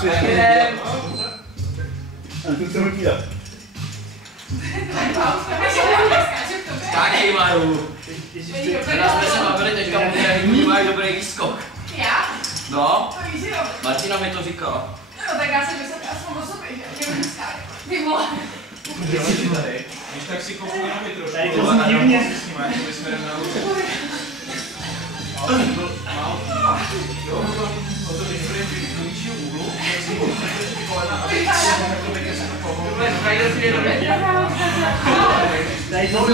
Tu chceme utírat. Skákej, Maru. Teraz jsme se bavili, teďka můj máš dobrý výskok. Já? No. To víš, jo. Martina mi to říkala. No tak já jsem vysoký aspoň o sobě, že? Nemůžu skákat. Ty vole. Když tak si kouknu na mě trošku. Tady to zní divně. S nimi, jako bychom jdem na ruce. Jo, o to když budeme do ničího úhlu, tak si ty kolena a teď se to pohodlí. Tady to zní. Tady to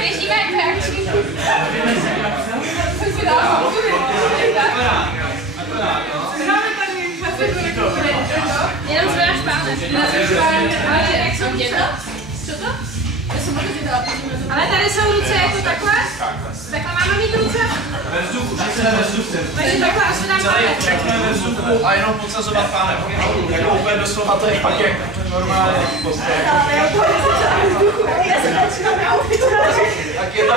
běžíme jak reakční. Co si dává? Jenom zvedáš pánek. Ale jak jsou děta? Co to? Já jsem možná dětala. Ale tady jsou ruce jako takhle? Takhle máme mít ruce? Ve vzduchu, tak se ve vzduchu. Takže takhle asi dám pánek. Všechno je ve vzduchu a jenom podsazovat pánek. Jako úplně doslova to je pak jak normálně. Ale já to je ve vzduchu. Já se začínám na outfitu. Tak je to...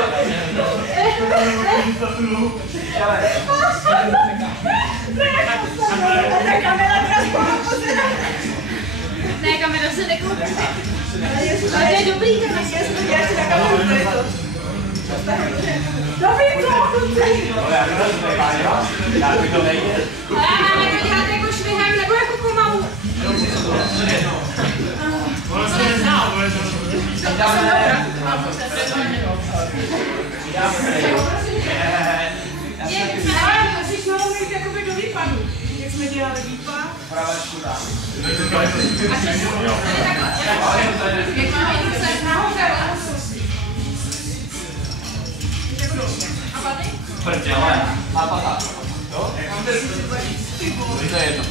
Ta kamera teraz pozera. Ne, kamera se nekouká. Ale to je dobrý, to je to děláš na kameru, to je to. Dobrý, to Já bych to nejde. ale to děláte jako švihem nebo jako pomalu? Ono se nezná, bude to. Ale musíš mohou mít jakoby do výpadu. Jak jsme dělali výpad. Pravé šuda. Jak máme ruce nahoře, a paty? Prdele. A pata. Jo? To je jedno.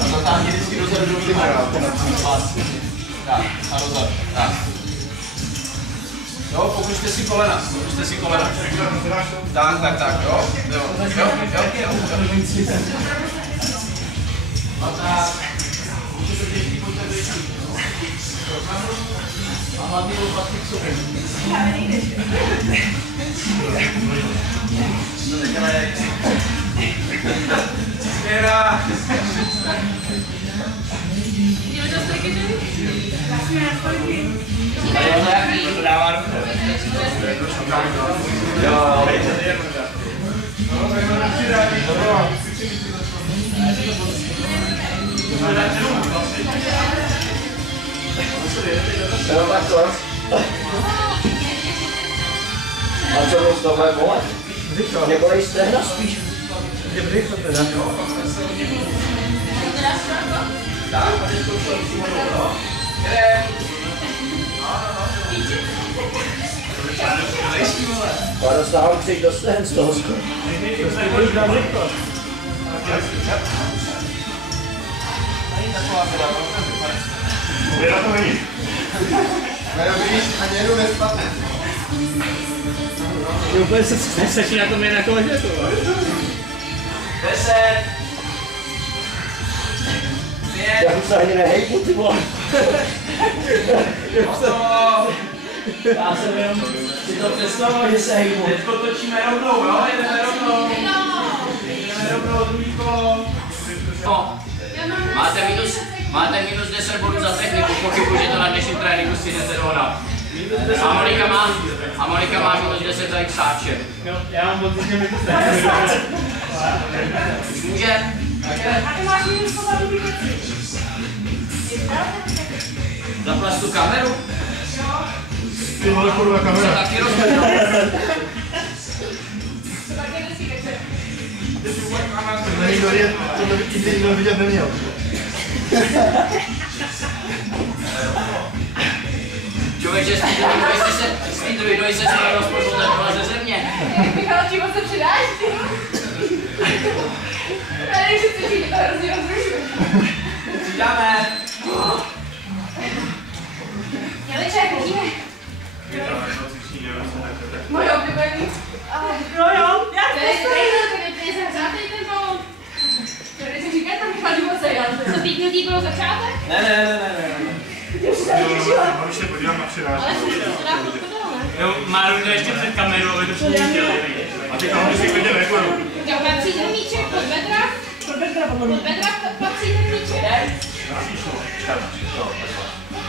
A zatáhni vždycky dozadu do výhledu. Tak, a dozadu. Tak. Jo, popušťte si kolena. Popušťte si kolena. Tak, jo. Jo. A tak. A hlavně lopatky k sobě. Směra. Jdeme do striky, To dává ruku. Jo. A co moc tohle bolet? Nebolej stehna spíš? Je břicho teda. Tak, a teď to přímo do. Jde. Já dostávám křik do stehen z toho skoro. Budeš na břicho. Věda to není. Ani jednou nespadne. Je úplně se sečí na tom jen jako ležet. 10. 5. Já už se ani nehejbu, ty vole. Já jsem jenom si to představoval, že se hejbu. Teďko točíme rovnou, jo? Jdeme rovnou. Jdeme rovnou druhý kolo. No. Máte minus 10 bodů za techniku, pochybuji, že to na dnešním tréninku si jdete dohnat. A Monika má minus 10 za xáče. Já mám pocit, že mi to stane. Už může? A ty máš minus pozadu věci. Zaplas tu kameru? Ty vole, kurva Se kamera. taky rozhodnou. To taky nesmí večer. To nikdo vidět neměl. Člověče, s tím dvojnou se celé rozpoznat ze země. Michal, čím se přidáš? Já nevím, že cítíš, to hrozně rozrušuje. Přidáme. Jeliček, vidíme. Moje oblíbený. Jo, já to je zahřátej ten balon. Tady si říkáte, tam Michal divoce, já to píknutí bylo začátek? Ne. Ty už se tady těšila. Když se podívám na přirážku. Ale jsem se to dá podpodala, ne? Jo, Máru to ještě před kamerou, aby to všichni viděli. A ty kamery si viděli reklamu. Jo, patří ten míček pod bedra? Pod bedra patří ten míček.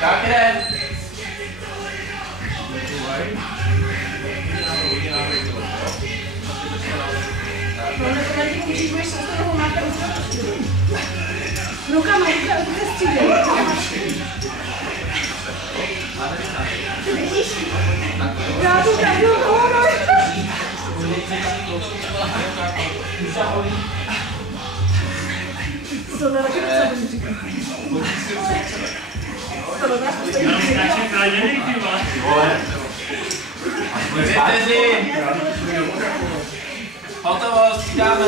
Jak jdem? Rukama, střídej. Já tu každou horu. To ne taky docela budu říkat. To ne Vteřin! Hotovost, přidáme!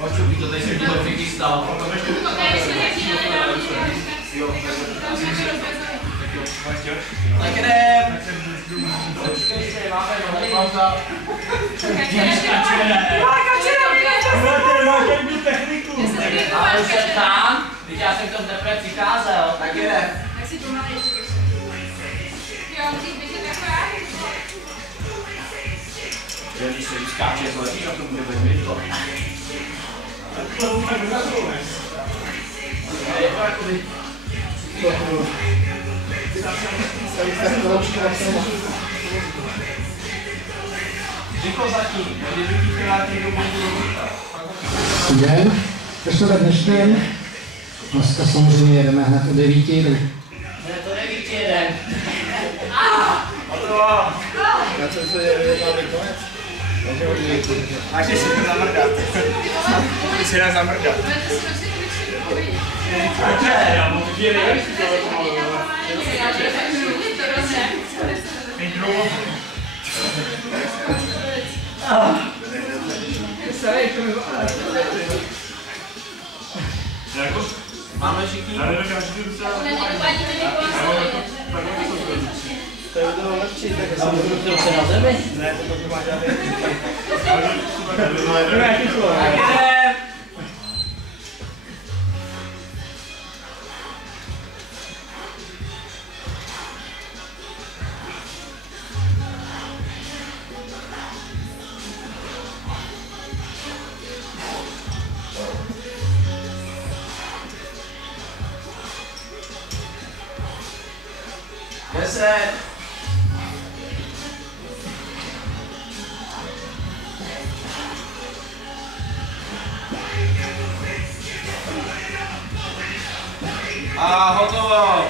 Počuj, to tady se mi to přichystal. Tak jdem! Počkej se, máme nohy, mám za... A už jsem tam, když já jsem k tomu teprve přicházel, tak jdem. Tak si pomalej ještě. Jo, když je taková. Když se skáče z letí, tak to bude být to. Říko zatím, kdyby ti chtěla někdo Den, ještě tak dnešním. Dneska samozřejmě jedeme hned o 9. Ne, to 9 jeden. Na co se je konec? Máš si to zamrdat. Ty si dá zamrdat. Já můžu dělat. Máme všichni? To je to lepší, tak já jsem to se na zemi. Ne, to má žádný. A hotovo.